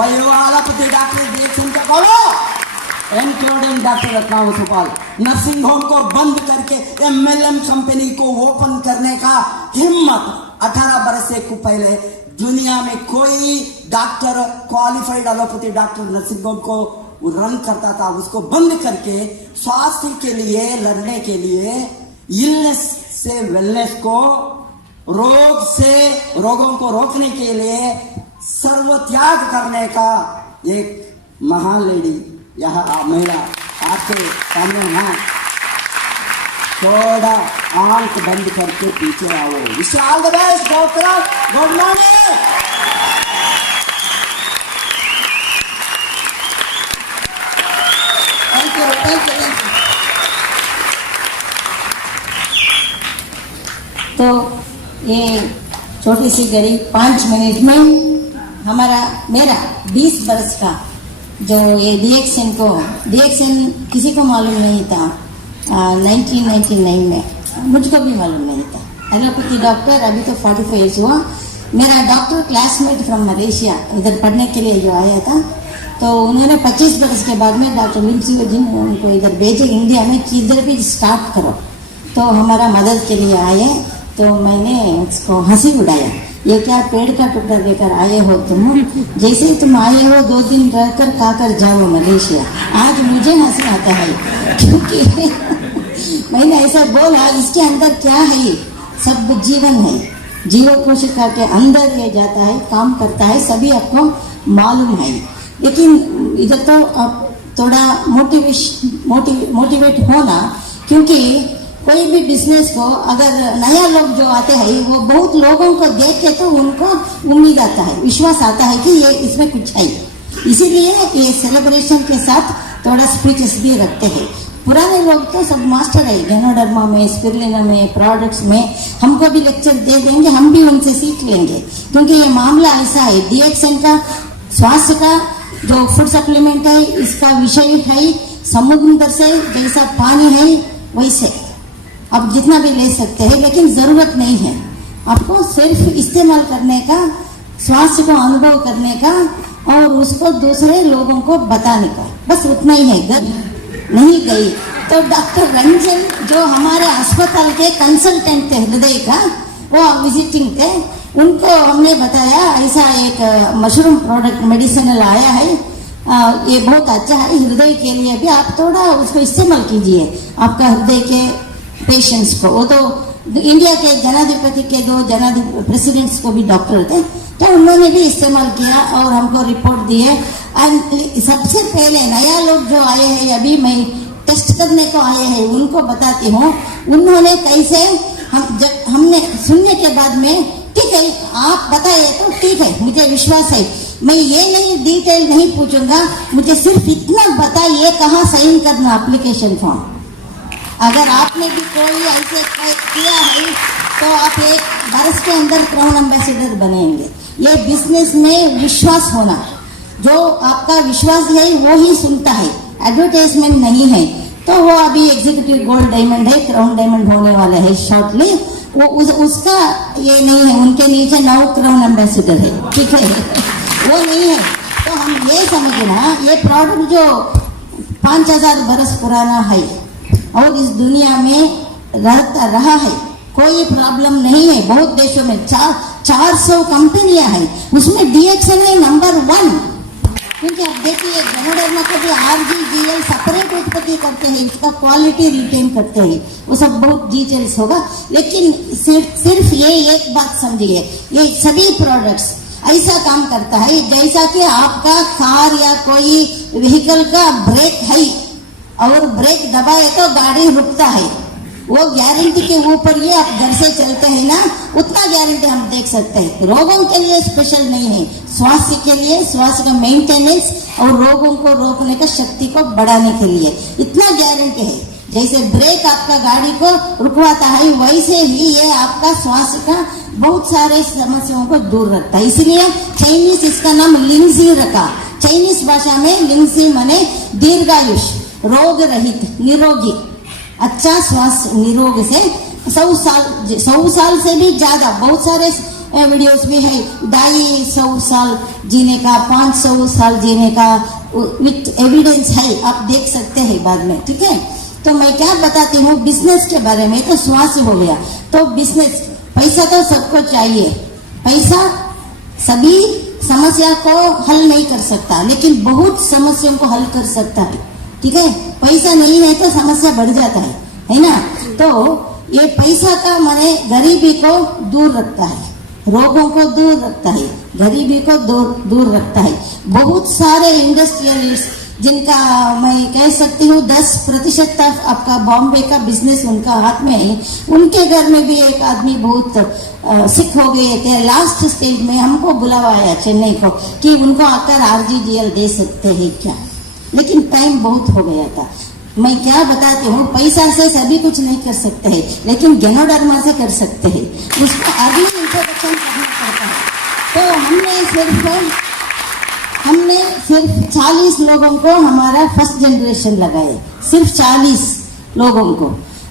वयोवालापति doctor DXN का बोलो, including doctor Ratnawat nursing home को बंद करके MLM कंपनी को ओपन करने का हिम्मत 18 बरस से पहले दुनिया में कोई doctor qualified allopathy doctor nursing home को रन करता था, उसको बंद करके स्वास्थ्य के लिए लड़ने के लिए, इलनेस से वेलनेस को, रोग से रोगों को रोकने के लिए सर्वत्याग करने का एक महान लेडी यहाँ महिला आपके सामने है। थोड़ा आंख बंद करके पीछे आओ। Wish all the best doctor, good morning. Thank you, thank you, thank you. तो ये छोटी सी घड़ी 5 मिनट में मेरा 20 बरस का जो ये DXN किसी को मालूम नहीं था। 1999 में मुझको भी मालूम नहीं था। एलोपैथी डॉक्टर अभी तो 45 ईयर्स हुआ। मेरा डॉक्टर क्लासमेट फ्रॉम मलेशिया इधर पढ़ने के लिए जो आया था, तो उन्होंने 25 बरस के बाद में डॉक्टर लिंसी उनको इधर भेजे इंडिया में कि इधर भी स्टार्ट करो। तो हमारा मदद के लिए आए, तो मैंने उसको हंसी उड़ाया, ये क्या पेड़ का टुकड़ा लेकर आए हो तुम, जैसे तुम आए हो 2 दिन रहकर खाकर जाओ मलेशिया। आज मुझे हंसी आता है क्योंकि मैंने ऐसा बोला, इसके अंदर क्या है, सब जीवन है, जीव कोशिका के अंदर ये जाता है, काम करता है, सभी आपको मालूम है। लेकिन इधर तो आप थोड़ा मोटिवेट होना, क्योंकि कोई भी बिजनेस को अगर नया लोग जो आते हैं वो बहुत लोगों को देख के तो उनको उम्मीद आता है, विश्वास आता है कि ये इसमें कुछ है। इसीलिए ये सेलिब्रेशन के साथ थोड़ा स्पीचेस भी रखते हैं। पुराने लोग तो सब मास्टर है, गैनोडर्मा में, स्पिरुलिना में, प्रोडक्ट्स में, हमको भी लेक्चर दे देंगे, हम भी उनसे सीख लेंगे। क्योंकि ये मामला ऐसा है, DXN का स्वास्थ्य का जो फूड सप्लीमेंट है, इसका विषय है समुद्र से जैसा पानी है वैसे आप जितना भी ले सकते हैं, लेकिन जरूरत नहीं है आपको सिर्फ इस्तेमाल करने का, स्वास्थ्य को अनुभव करने का और उसको दूसरे लोगों को बताने का, बस उतना ही है। नहीं गई तो डॉक्टर रंजन जो हमारे अस्पताल के कंसल्टेंट थे हृदय का, वो विजिटिंग थे, उनको हमने बताया ऐसा एक मशरूम प्रोडक्ट मेडिसिनल आया है, ये बहुत अच्छा है हृदय के लिए भी, आप थोड़ा उसको इस्तेमाल कीजिए आपका हृदय के पेशेंट्स को। वो तो इंडिया के जनाधिपति के 2 प्रेसिडेंट्स को भी डॉक्टर थे, तो उन्होंने भी इस्तेमाल किया और हमको रिपोर्ट दिए। एंड सबसे पहले नया लोग जो आए हैं, अभी मैं टेस्ट करने को आए हैं, उनको बताती हूँ उन्होंने कैसे, हमने सुनने के बाद में ठीक है आप बताइए तो ठीक है, मुझे विश्वास है, मैं ये नहीं डिटेल नहीं पूछूंगा, मुझे सिर्फ इतना बताइए कहाँ साइन करना एप्लीकेशन फॉर्म। अगर आपने भी कोई ऐसे किया है तो आप 1 बरस के अंदर क्राउन एम्बेसडर बनेंगे। ये बिजनेस में विश्वास होना, जो आपका विश्वास है वो ही सुनता है, एडवर्टाइजमेंट नहीं है। तो वो अभी एग्जीक्यूटिव गोल्ड डायमंड है, क्राउन डायमंड होने वाला है शॉर्टली, वो उसका ये नहीं है, उनके नीचे 9 क्राउन एम्बेसडर है, ठीक है, वो नहीं है। तो हम ये समझना, ये प्रोडक्ट जो 5000 बरस पुराना है और इस दुनिया में रहा है, कोई प्रॉब्लम नहीं है। बहुत देशों में 400 कंपनियां हैं, उसमें DXN है नंबर 1। क्योंकि आप देखिए गैनोडर्मा को भी RGGL सेपरेट उत्पत्ति करते हैं, इसका क्वालिटी रिटेन करते हैं, वो सब बहुत डिटेल्स होगा। लेकिन सिर्फ ये एक बात समझिए, ये सभी प्रोडक्ट्स ऐसा काम करता है जैसा कि आपका कार या कोई व्हीकल का ब्रेक है और ब्रेक दबाए तो गाड़ी रुकता है, वो गारंटी के ऊपर ये आप घर से चलते हैं ना, उतना गारंटी हम देख सकते हैं। रोगों के लिए स्पेशल नहीं है, स्वास्थ्य के लिए, स्वास्थ्य का मेंटेनेंस और रोगों को रोकने का शक्ति को बढ़ाने के लिए इतना गारंटी है। जैसे ब्रेक आपका गाड़ी को रुकवाता है, वैसे ही ये आपका स्वास्थ्य का बहुत सारे समस्याओं को दूर रखता है। इसलिए चाइनीज इसका नाम लिंसी रखा। चाइनीज भाषा में लिंसी माने दीर्घायुष, रोग रहित, निरोगी, अच्छा स्वास्थ्य, निरोग से 100 साल से भी ज्यादा बहुत सारे वीडियोस भी है 250 साल जीने का, 500 साल जीने का विथ एविडेंस है, आप देख सकते हैं बाद में, ठीक है। तो मैं क्या बताती हूँ बिजनेस के बारे में, तो स्वास्थ्य हो गया। तो बिजनेस, पैसा तो सबको चाहिए, पैसा सभी समस्या को हल नहीं कर सकता, लेकिन बहुत समस्याओं को हल कर सकता है, ठीक है। पैसा नहीं है तो समस्या बढ़ जाता है ना। तो ये पैसा का माने गरीबी को दूर रखता है, रोगों को दूर रखता है, गरीबी को दूर रखता है। बहुत सारे इंडस्ट्रियलिस्ट जिनका मैं कह सकती हूँ 10% तक आपका बॉम्बे का बिजनेस उनका हाथ में है, उनके घर में भी एक आदमी बहुत सिक हो गए थे। लास्ट स्टेज में हमको बुलावा आया चेन्नई को कि उनको आकर RGGL दे सकते हैं क्या, लेकिन टाइम बहुत हो गया था। मैं क्या बताती हूँ, पैसा से सभी कुछ नहीं कर सकते हैं, लेकिन गेनोडर्मा से कर सकते हैं, उसको आगे इंट्रोडक्शन करना पड़ता है। तो हमने सिर्फ 40 लोगों को हमारा फर्स्ट जनरेशन लगाए, सिर्फ 40 लोगों को,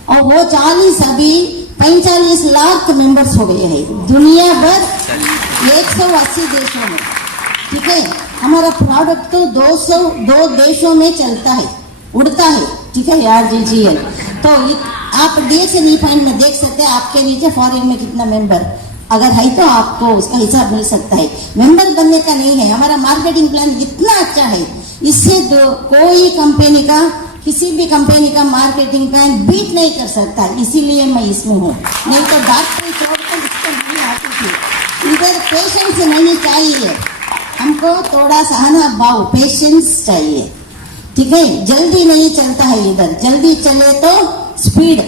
और वो 40 अभी 45 लाख मेंबर्स हो गए हैं दुनिया भर 180 देशों में, ठीक है। हमारा प्रोडक्ट तो 202 देशों में चलता है, उड़ता है, ठीक है, RGGL। तो आप DXN E-Find में देख सकते हैं, आपके नीचे फॉरेन में कितना मेंबर अगर है तो आपको उसका हिसाब मिल सकता है। मेंबर बनने का नहीं है, हमारा मार्केटिंग प्लान इतना अच्छा है, इससे कोई कंपनी का, किसी भी कंपनी का मार्केटिंग प्लान बीट नहीं कर सकता, इसीलिए मैं इसमें हूँ। नहीं तो डॉक्टरी छोड़कर इसको नहीं आती थी। इधर पेशेंस नहीं चाहिए हमको, थोड़ा सहना भाव, पेशेंस चाहिए, ठीक है। जल्दी नहीं चलता है इधर, जल्दी चले तो speed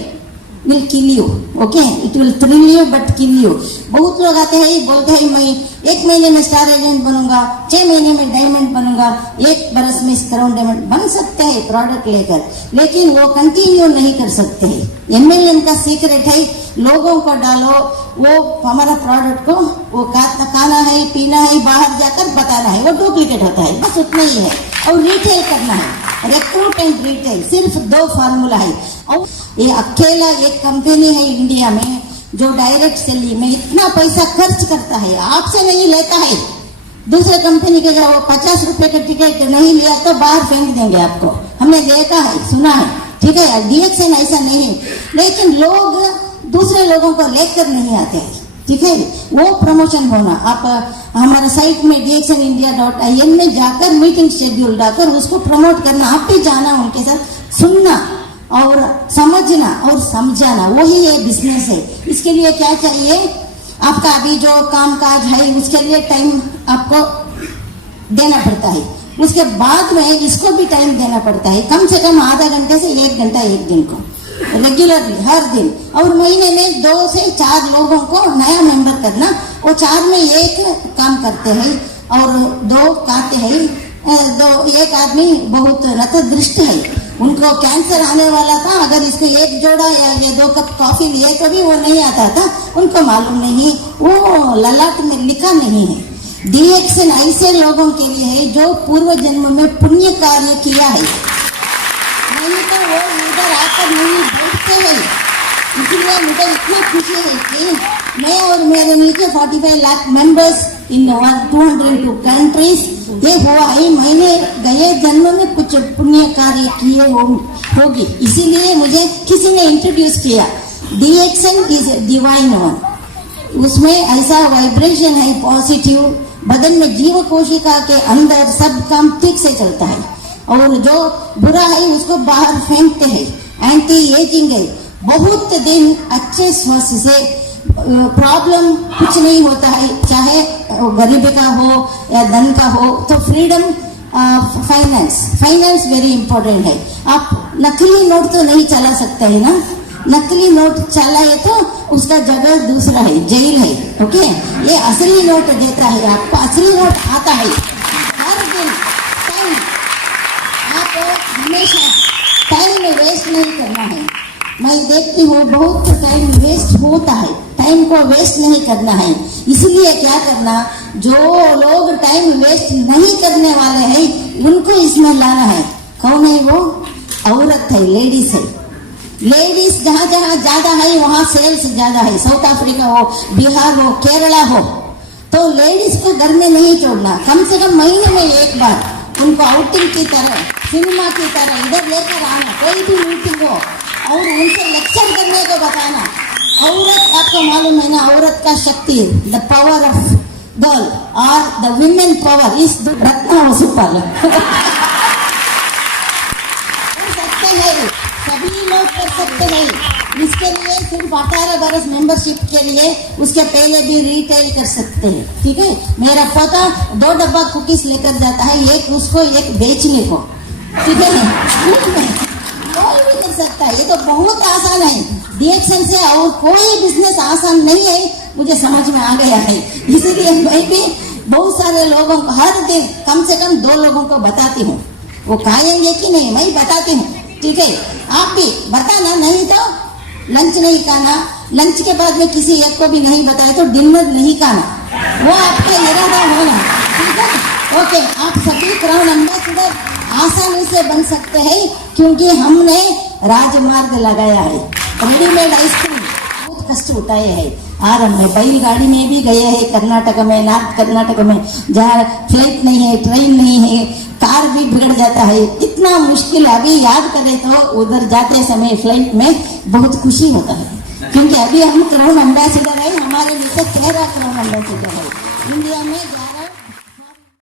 will kill you, okay? It will thrill you but kill you. बहुत लोग आते हैं बोलते हैं मैं 1 महीने में स्टार एजेंट बनूंगा, 6 महीने में डायमंड बनूंगा, 1 बरस में क्राउन डायमंड बन सकते हैं प्रोडक्ट लेकर, लेकिन वो कंटिन्यू नहीं कर सकते हैं। MLM का सीक्रेट है, लोगों को डालो, वो हमारा प्रोडक्ट को वो खाना है, पीना है, बाहर जाकर बताना है, वो डुप्लीकेट होता है, बस उतना ही है। और रिटेल करना है, रिक्रूट एंड रिटेल, सिर्फ 2 फार्मूला है। और ये अकेला एक कंपनी है इंडिया में जो डायरेक्ट सेलिंग में इतना पैसा खर्च करता है, आपसे नहीं लेता है। दूसरे कंपनी के जो 50 रुपए का टिकट नहीं लिया तो बाहर फेंक देंगे आपको, हमने देखा है, सुना है, ठीक है। DXN ऐसा नहीं है, लेकिन लोग दूसरे लोगों को लेकर नहीं आते हैं, ठीक है। वो प्रमोशन होना, आप हमारे साइट में DXNindia.in में जाकर मीटिंग शेड्यूल डालकर उसको प्रमोट करना, आप भी जाना, उनके साथ सुनना और समझना और समझाना, वही ये बिजनेस है। इसके लिए क्या चाहिए, आपका अभी जो काम काज है उसके लिए टाइम आपको देना पड़ता है, उसके बाद में इसको भी टाइम देना पड़ता है, कम से कम आधा घंटे से 1 घंटा एक दिन को, रेगुलरली हर दिन। और महीने में 2 से 4 लोगों को नया मेंबर करना, वो 4 में 1 काम करते हैं और 2 खाते हैं। 1 आदमी बहुत रतदृष्ट है, उनको कैंसर आने वाला था, अगर इसको 1 जोड़ा या ये 2 कप कॉफी लिए तो भी वो नहीं आता था, उनको मालूम नहीं, वो ललाट में लिखा नहीं है। DXN ऐसे लोगों के लिए है जो पूर्व जन्म में पुण्य कार्य किया है, नहीं तो वो इधर आकर नहीं बैठते हैं। इसलिए मुझे इतना खुशी है कि मैं और मेरे नीचे 45 लाख मेंबर्स इन 202 कंट्रीज, ये हुआ है मैंने गए जन्म में कुछ पुण्य कार्य किए होगी, इसीलिए मुझे किसी ने इंट्रोड्यूस किया। DXN इज डिवाइन वन, उसमें ऐसा वाइब्रेशन है पॉजिटिव, बदन में जीव कोशिका के अंदर सब काम ठीक से चलता है, और जो बुरा है उसको बाहर फेंकते हैं। एंटी एजिंग है, बहुत दिन अच्छे स्वास्थ्य से प्रॉब्लम कुछ नहीं होता है, चाहे गरीबी का हो या धन का हो। तो फ्रीडम फाइनेंस वेरी इंपॉर्टेंट है। आप नकली नोट तो नहीं चला सकते है ना, नकली नोट चलाए तो उसका जगह दूसरा है, जेल है, ओके। ये असली नोट देता है आपको, असली नोट आता है हर दिन। टाइम आप हमेशा टाइम में वेस्ट नहीं करना है। मैं देखती हूँ बहुत टाइम वेस्ट होता है, टाइम को वेस्ट नहीं करना है। इसलिए क्या करना, जो लोग टाइम वेस्ट नहीं करने वाले हैं उनको इसमें लाना है। कौन है वो? औरत है, लेडीज है, लेडीज जहाँ जहाँ ज्यादा है वहाँ सेल्स ज्यादा है। साउथ अफ्रीका हो, बिहार हो, केरला हो, तो लेडीज को घर में नहीं छोड़ना, कम से कम महीने में एक बार उनको आउटिंग की तरह, सिनेमा की तरह इधर लेकर आना, कोई भी मीटिंग हो, और उनसे लेक्चर करने को बताना। औरत, आपको मालूम है ना, औरत का शक्ति, द पावर ऑफ गर्ल और the women power is Ratna Vasupal. सभी लोग कर सकते हैं। इसके लिए सिर्फ 18 बरस मेंबरशिप के लिए, उसके पहले भी रिटेल कर सकते हैं। ठीक है, मेरा पोता 2 डब्बा कुकीज लेकर जाता है, एक उसको एक बेचने को। ठीक है, कोई भी कर सकता है, ये तो बहुत आसान है। डिएक्शन से और कोई बिजनेस आसान नहीं है, मुझे समझ में आ गया है। इसीलिए मैं भी बहुत सारे लोगों को हर दिन कम से कम 2 लोगों को बताती हूँ। वो खाएंगे कि नहीं मैं बताती हूँ। ठीक है, आप भी बताना, नहीं तो लंच नहीं खाना, लंच के बाद में किसी एक को भी नहीं बताया तो डिनर नहीं खाना, वो आपका इरादा होना। ठीक है, ओके। आप सभी क्राउन एम्बेसडर आसानी से बन सकते हैं, क्योंकि हमने राजमार्ग लगाया है। रेडीमेड आइसक्रीम बहुत कष्ट उठाए हैं, आराम में बैलगाड़ी में भी गए हैं, कर्नाटक में, नॉर्थ कर्नाटक में, जहाँ फ्लाइट नहीं है, ट्रेन नहीं है, कार भी बिगड़ जाता है, इतना मुश्किल। अभी याद करें तो उधर जाते समय फ्लाइट में बहुत खुशी होता है, क्योंकि अभी हम क्राउन एम्बेसडर है, हमारे नीचे 13 क्राउन एम्बेसडर है इंडिया में।